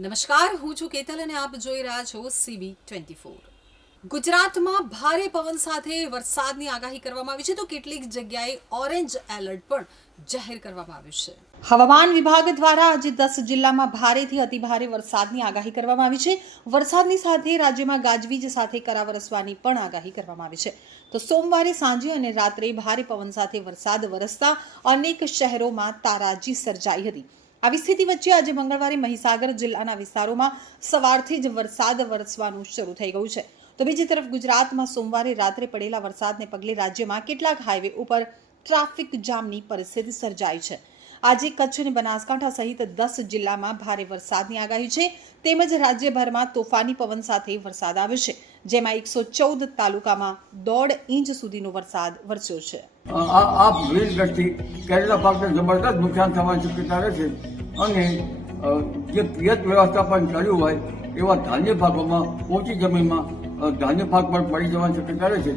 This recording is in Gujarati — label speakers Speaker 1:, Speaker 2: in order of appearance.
Speaker 1: નમસ્કાર, હું છું કેતલ અને આપ જોઈ રહ્યા છો સીબી ટ્વેન્ટી ફોર ગુજરાતમાં ભારે પવન સાથે વરસાદની આગાહી કરવામાં આવી છે, તો કેટલીક જગ્યાએ ઓરેન્જ એલર્ટ પણ જાહેર કરવામાં આવ્યું છે. હવામાન વિભાગ દ્વારા આજે દસ જિલ્લામાં ભારેથી અતિભારે વરસાદની આગાહી કરવામાં આવી છે. વરસાદની સાથે રાજ્યમાં ગાજવીજ સાથે કરા વરસવાની પણ આગાહી કરવામાં આવી છે. તો સોમવારે સાંજે અને રાત્રે ભારે પવન સાથે વરસાદ વરસતા અનેક શહેરોમાં તારાજી સર્જાઈ હતી. આવી સ્થિતિ વચ્ચે આજે મંગળવારે મહીસાગર જિલ્લાના વિસ્તારોમાં સવારથી જ વરસાદ વરસવાનું શરૂ થઈ ગયું છે. તો બીજી તરફ ગુજરાતમાં સોમવારે રાત્રે પડેલા વરસાદને પગલે રાજ્યમાં કેટલાક હાઈવે ઉપર ટ્રાફિક જામની પરિસ્થિતિ સર્જાઈ છે. આજે કચ્છ અને બનાસકાંઠા સહિત દસ જિલ્લામાં ભારે વરસાદની આગાહી છે. તેમજ રાજ્યભરમાં તોફાની પવન સાથે વરસાદ આવ્યો છે. જેમાં એકસો ચૌદ તાલુકામાં દોઢ ઇંચ સુધીનો વરસાદ વરસ્યો છે.
Speaker 2: આ આ ભીડગઢથી કેરળના પાકને જબરદસ્ત નુકસાન થવાની શક્યતા રહેશે અને જે પિયત વ્યવસ્થાપન કર્યું હોય એવા ધાન્ય પાકોમાં ઓછી જમીનમાં ધાન્ય પાક પણ પડી જવાની શક્યતા રહે છે.